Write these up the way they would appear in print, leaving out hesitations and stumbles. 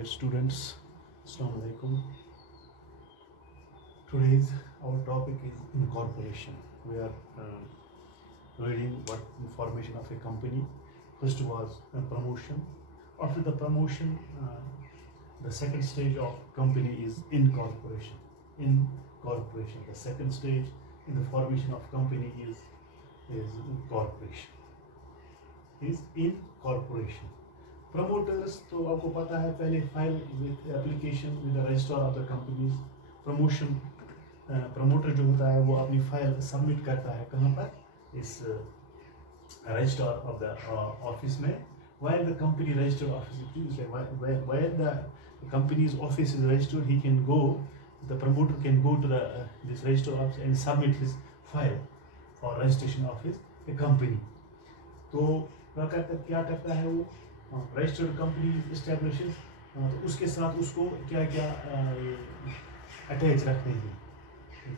dear students, Assalamu alaikum. Today's our topic is incorporation. We are reading what information of a company. First was promotion. After the promotion, the second stage of company is incorporation. Incorporation. The second stage in the formation of company is corporation. Is incorporation. Promoters तो आपको पता है पहले file with application with the registrar of the companies. Promotion promoter जो होता है वो अपनी फाइल सबमिट करता है कहाँ पर, इस रजिस्ट्रार ऑफ द ऑफिस में. while the company registered office is where the company's office is registered, he can go, the promoter can go to the this registered office and submit his file for registration of his company. तो क्या करता है वो, registered company establishes, तो उसके साथ उसको क्या क्या अटैच रखने हैं,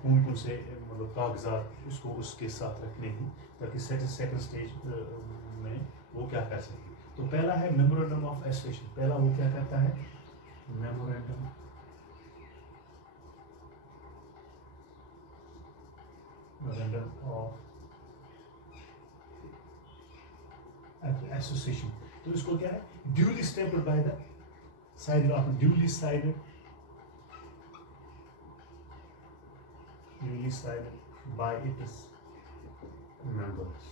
कौन कौन से मतलब कागजात उसको उसके साथ रखने हैं ताकि सेकंड स्टेज में वो क्या कर सके. तो पहला है मेमोरेंडम ऑफ एसोसिएशन. पहला वो क्या करता है, मेमोरेंडम ऑफ एसोसिएशन. तो इसको क्या है, duly stamped by the side of duly sided bye its members.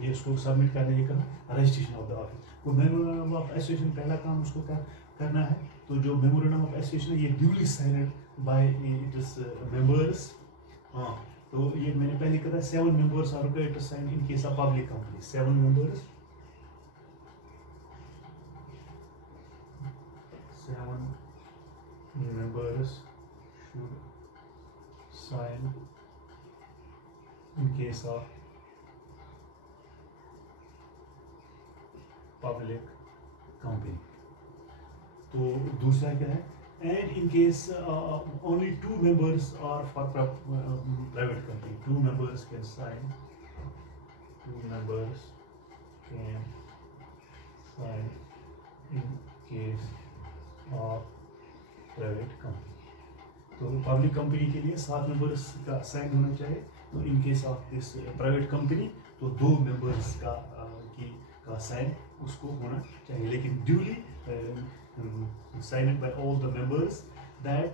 ये उसको सबमिट करने के कहा रजिस्ट्रेशन ऑफ द ऑफिस. वो मेमोरेंडम ऑफ एसोसिएशन पहला काम उसको करना है. तो जो मेमोरेंडम ऑफ एसोसिएशन है ये duly signed bye its members. हाँ, तो ये मैंने पहले कहा 7 members are required to sign in case of public company. 7 members. 7 members should sign in case of public company. तो दूसरा क्या है, and in case only 2 members are for private company. 2 members can sign. 2 members can sign in case of private company. तो public company के लिए 7 members का sign होना चाहिए. तो in case of this private company तो 2 मेंबर्स का sign उसको होना चाहिए, लेकिन duly signed by all the members that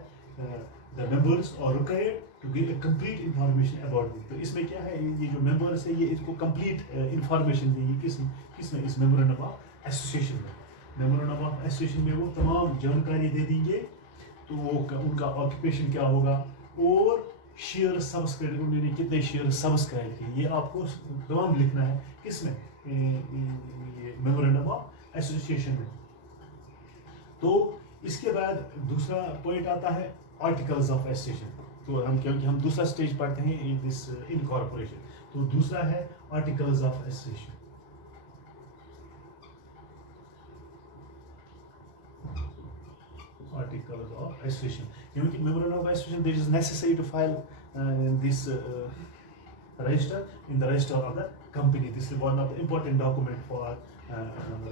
the members are required to give a complete information about it. तो इसमें क्या है, ये जो members है ये इसको complete information देंगे किसमें, इस memorandum of association में. memorandum of association में वो तमाम जानकारी दे देंगे. तो वो उनका occupation क्या होगा और शेयर सब्सक्राइब, उन्होंने कितने शेयर सब्सक्राइब किए, ये आपको तमाम लिखना है किसमें, ये memorandum of association में. तो इसके बाद दूसरा पॉइंट आता है आर्टिकल्स ऑफ एसोसिएशन. तो हम क्योंकि हम दूसरा स्टेज पढ़ते हैं इन दिस इनकॉर्पोरेशन, तो दूसरा है articles of association. Articles of association, क्योंकि memorandum of association there is necessary to file this register in the register of the company. This is one of the important document for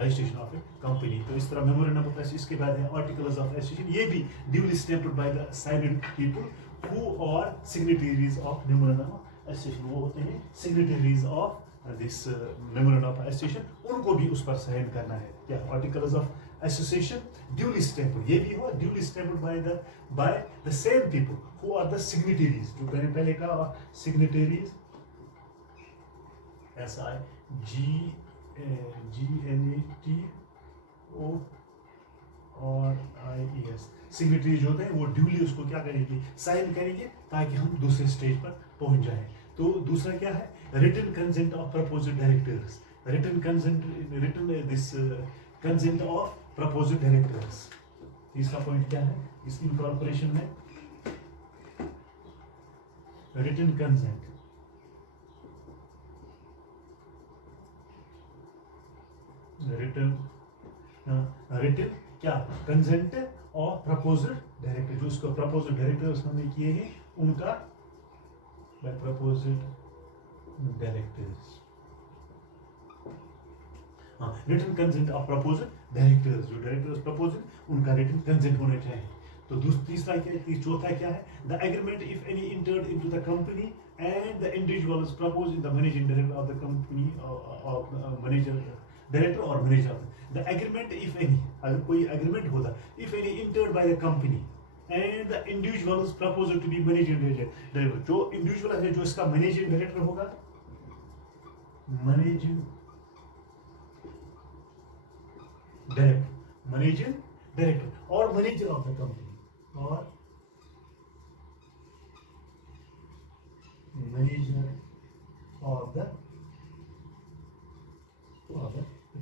registration of a company. तो इस तरह memorandum of association. इसके बाद है articles of association. ये भी duly stamped by the signed people who are signatories of memorandum of association. वो होते हैं signatories of this memorandum of association. उनको भी उस पर साइन करना है. क्या articles of association duly stamped. ये भी हो duly stamped by the same people who are the signatories. जो पहले का signatories SIGNATORIES सिग्नेटरी जो होते हैं वो ड्यूली उसको क्या करेंगे, साइन करेंगे ताकि हम दूसरे स्टेज पर पहुंच जाएं. तो दूसरा क्या है, written consent of proposed directors. Written consent of proposed directors. तीसरा पॉइंट क्या है इस इनकॉर्पोरेशन में, रिटन कंसेंट. रिटन क्या, कंसेंट और प्रपोज्ड डायरेक्टर. जो उसको प्रपोज्ड डायरेक्टर्स हमने किए हैं उनका प्रपोज्ड डायरेक्टर्स. हाँ, written consent of proposal directors, जो डायरेक्टर्स प्रपोजल उनका रिटन कंसेंट होना चाहिए। तो तीसरा क्या, चौथा क्या है, the agreement if any entered into the company and the individual is propose in the managing director of the company of manager director और manager. The agreement if any, अगर कोई एग्रीमेंट होता, if any entered by the company and the individual is propose to be managing director, जो individual है जो इसका managing director होगा, managing director और मैनेजर ऑफ द कंपनी और मैनेजर ऑफ द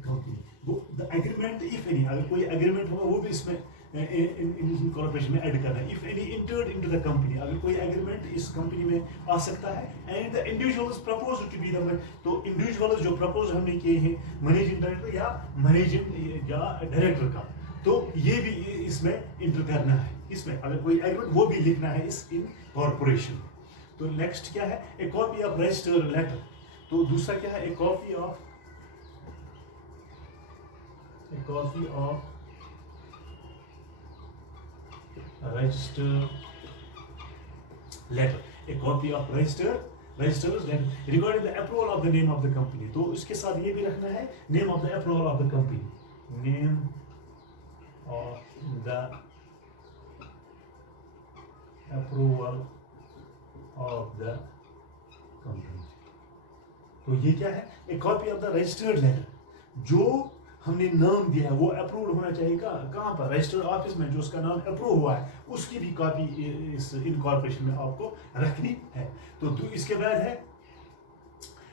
कंपनी, वो द एग्रीमेंट इफ एनी, अगर कोई एग्रीमेंट होगा वो भी इसमें इनकॉर्पोरेशन में ऐड करना है। If any entered into the company, अगर कोई एग्रीमेंट इस कंपनी में आ सकता है, and the individuals propose to be the, तो इंडिविजुअल्स जो प्रपोज हमने किए हैं मैनेजिंग डायरेक्टर या मैनेजिंग या डायरेक्टर का, तो ये भी इसमें इंटर करना है। इसमें अगर कोई एग्रीमेंट वो भी लिखना है इस इनकॉर्पोरेशन। तो नेक्स्ट क्या है, a copy of registered letter. तो दूसरा क्या है, a copy of registered letter, a copy of registered letter regarding the approval of the name of the company। तो इसके साथ ये भी रखना है name of the approval of the company, name of the approval of the company। तो ये क्या है, a copy of the registered letter, जो हमने नाम दिया है वो अप्रूव होना चाहिए। कहाँ पर, रजिस्टर्ड ऑफिस में जो उसका नाम अप्रूव हुआ है उसकी भी कॉपी इस इनकॉर्पोरेशन में आपको रखनी है। तो इसके बाद है,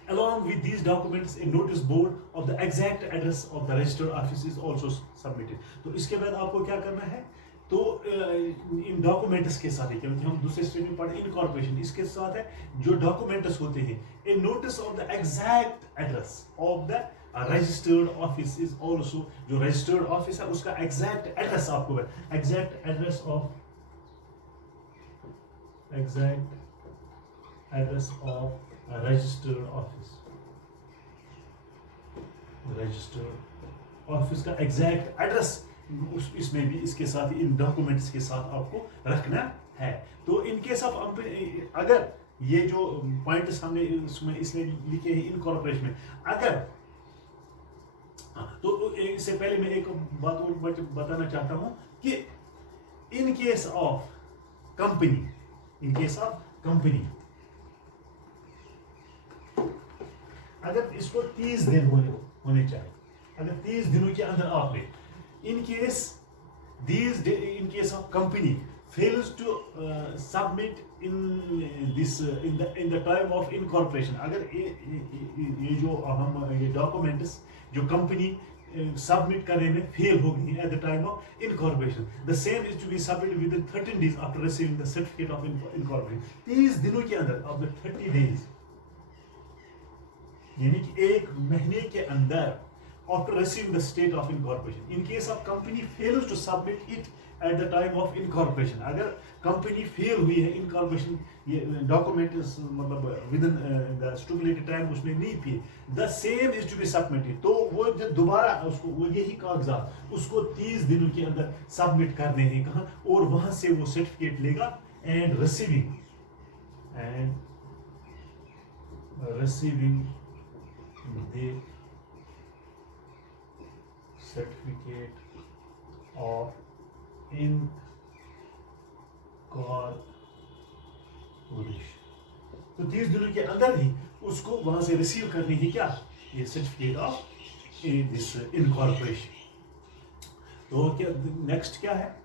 along with these documents a notice board of the exact address of the registered office is also submitted। तो इसके बाद आपको क्या करना है, तो इन डॉक्यूमेंट्स के साथ, क्योंकि हम दूसरे स्टेप में पढ़े इनकॉर्पोरेशन, इसके साथ है जो डॉक्यूमेंट्स होते हैं, a notice of the exact address of the registered office is also, जो रजिस्टर्ड ऑफिस है उसका एग्जैक्ट एड्रेस आपको, exact address of registered office का एग्जैक्ट एड्रेस इसमें भी इसके साथ, इन डॉक्यूमेंट्स के साथ आपको रखना है। तो इन केस ऑफ, अगर ये जो पॉइंट्स हमने इसमें लिखे हैं इनकॉर्पोरेशन में, अगर तो इससे पहले मैं एक बात और बताना चाहता हूं कि इन केस ऑफ कंपनी अगर इसको 30 दिन होने चाहिए, अगर 30 दिनों के अंदर आपने, in case of company fails to submit in the time of incorporation, अगर ये जो हम ये डॉक्यूमेंट्स जो कंपनी सबमिट करने में फेल हो गई at the time of incorporation, the same is to be submitted within 13 days after receiving the certificate of incorporation। 30 दिनों के अंदर, of the 30 days, यानी कि 1 महीने के अंदर after receiving the state of incorporation, in case of company fails to submit it at the time of incorporation, अगर company fail हुई है इनकॉर्पोरेशन ये डॉक्यूमेंट मतलब within the stipulated time उसने नहीं किए, the same is to be submitted, तो वो जब दोबारा उसको वो यही कागजात उसको 30 दिनों के अंदर सबमिट करने हैं कहाँ, और वहां से वो सर्टिफिकेट लेगा and receiving the certificate of incorporation. तो 30 दिनों के अंदर ही उसको वहां से रिसीव करनी है क्या, ये सर्टिफिकेट ऑफ दिस इनकॉर्पोरेशन। तो क्या नेक्स्ट क्या है,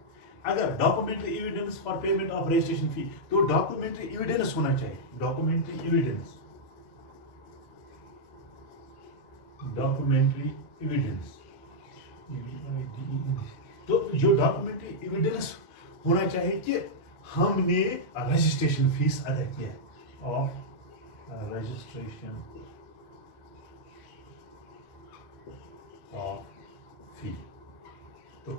अगर documentary evidence for payment of registration fee, तो डॉक्यूमेंट्री एविडेंस होना चाहिए, डॉक्यूमेंट्री एविडेंस तो जो डॉक्यूमेंट्री एविडेंस होना चाहिए कि हमने रजिस्ट्रेशन फीस अदा किया है, ऑफ रजिस्ट्रेशन ऑफ फी। तो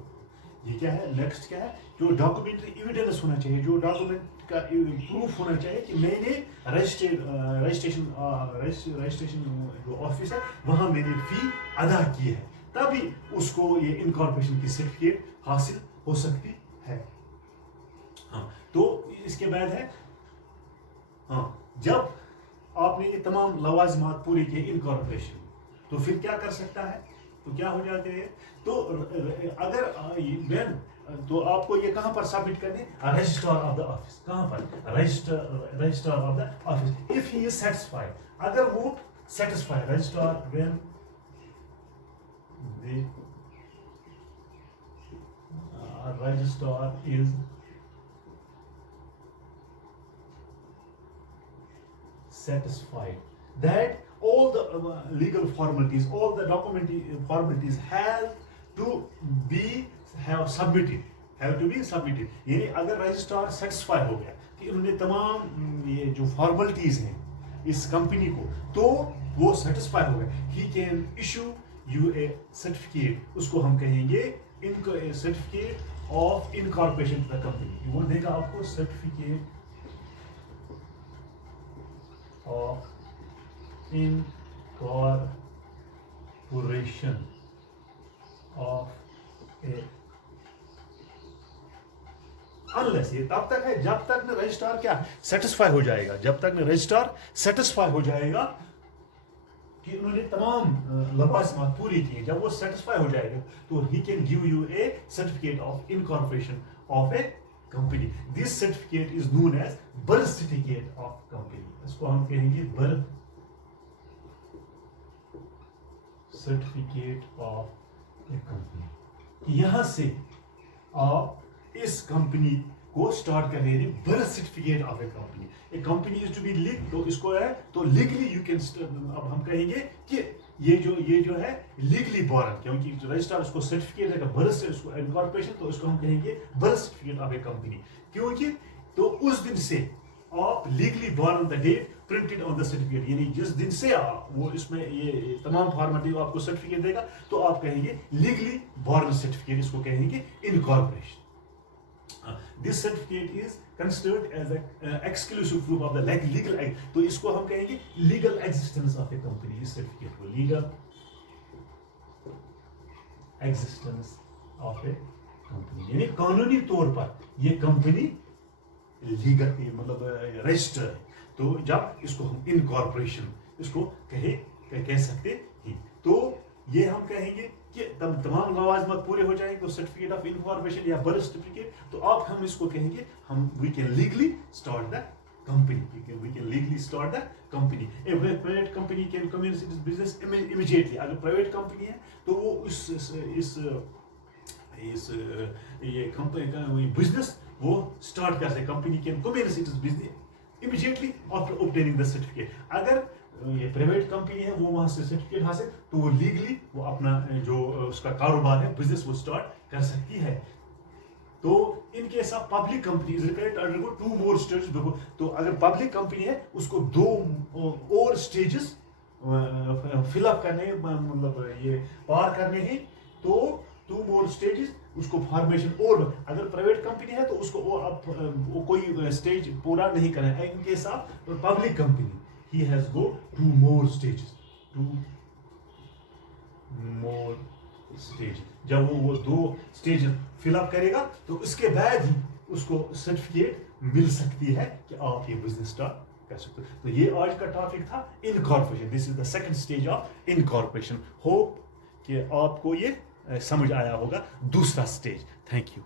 ये क्या है, नेक्स्ट क्या है, जो डॉक्यूमेंट्री एविडेंस होना चाहिए, जो डॉक्यूमेंट का प्रूफ होना चाहिए कि मैंने रजिस्ट्रेशन जो ऑफिस है वहाँ मैंने फी अदा की है, तभी उसको ये इनकॉर्पोरेशन की सर्टिफिकेट हासिल हो सकती है। हाँ, तो इसके बाद है, हाँ, जब आपने ये तमाम लवाजमात पूरे किए इनकॉर्पोरेशन, तो फिर क्या कर सकता है, तो क्या हो जाते हैं, तो अगर when तो आपको ये कहाँ पर सबमिट करने, रजिस्ट्रार ऑफ द ऑफिस, कहाँ पर, registrar of the office, if he is satisfied, अगर वो satisfied, registrar when the registrar is satisfied that all the legal formalities, all the document formalities have to be submitted, यानी अगर registrar satisfy हो गया कि उन्होंने तमाम ये जो फॉर्मेलिटीज हैं इस कंपनी को, तो वो सेटिस्फाई हो गया, he can issue you a certificate, उसको हम कहेंगे certificate of incorporation to the company. वो देगा आपको certificate of incorporation of a, unless, ये तब तक है जब तक न रजिस्ट्रार क्या सेटिस्फाई हो जाएगा, जब तक न रजिस्ट्रार सेटिस्फाई हो जाएगा कि उन्होंने तमाम लवाज़िमात पूरी की, जब वो सेटिस्फाई हो जाएगा तो he can give you a certificate of incorporation of a company. This certificate is known as birth certificate of company, इसको हम कहेंगे birth certificate of a company. यहां से आप इस कंपनी को स्टार्ट कर रहे हैं, birth certificate of a company. A company is to be legal, तो इसको है तो लीगली यू कैन, अब हम कहेंगे कि ये जो है लीगली बॉर्न, क्योंकि रजिस्ट्रार उसको सर्टिफिकेट देगा बर्थ से, उसको इनकॉर्पोरेशन, तो इसको हम कहेंगे birth certificate of a company. क्योंकि तो उस दिन से आप legally born the date printed on the certificate, यानी जिस दिन से वो इसमें ये तमाम फॉर्मेलिटी आपको सर्टिफिकेट देगा, तो आप कहेंगे लीगली बॉर्न सर्टिफिकेट, इसको कहेंगे incorporation. This certificate is considered as an exclusive proof of the legal, तो इसको हम कहेंगे legal existence of a company, इस सर्टिफिकेट को legal existence of a company, यानी कानूनी तौर पर ये कंपनी लीगल मतलब रजिस्टर है। तो जब इसको हम इनकॉर्पोरेशन इसको कह सकते हैं, तो ये हम कहेंगे कि तमाम लवाजमत पूरे हो जाएंगे, तो सर्टिफिकेट ऑफ इनफॉर्मेशन या बर्थ सर्टिफिकेट, तो आप हम इसको कहेंगे हम we can legally start the company, we can legally start the company. A private company can commence its business immediately, अगर प्राइवेट कंपनी है तो वो ये कंपनी का बिजनेस वो स्टार्ट कर सकते, company can commence its business immediately after obtaining the certificate. अगर ये प्राइवेट कंपनी है वो वहां से सर्टिफिकेट हासिल, तो वो लीगली वो अपना जो उसका कारोबार है बिजनेस वो स्टार्ट कर सकती है। तो in case of public company is required to undergo 2 more stages before, तो अगर पब्लिक कंपनी है उसको 2 और स्टेजेस फिलअप करने, मतलब ये पार करने हैं, तो 2 more stages उसको फॉर्मेशन, और अगर प्राइवेट कंपनी है तो उसको वो कोई स्टेज पूरा नहीं करना है। इन case of public company he has go 2 more stages, 2 more stages। जब वो 2 स्टेज फिलअप करेगा तो उसके बाद ही उसको सर्टिफिकेट मिल सकती है कि आप ये बिजनेस स्टार्ट कर सकते हो। तो ये आज का टॉपिक था incorporation, this is the second stage of incorporation. Hope कि आपको ये समझ आया होगा दूसरा स्टेज। Thank you.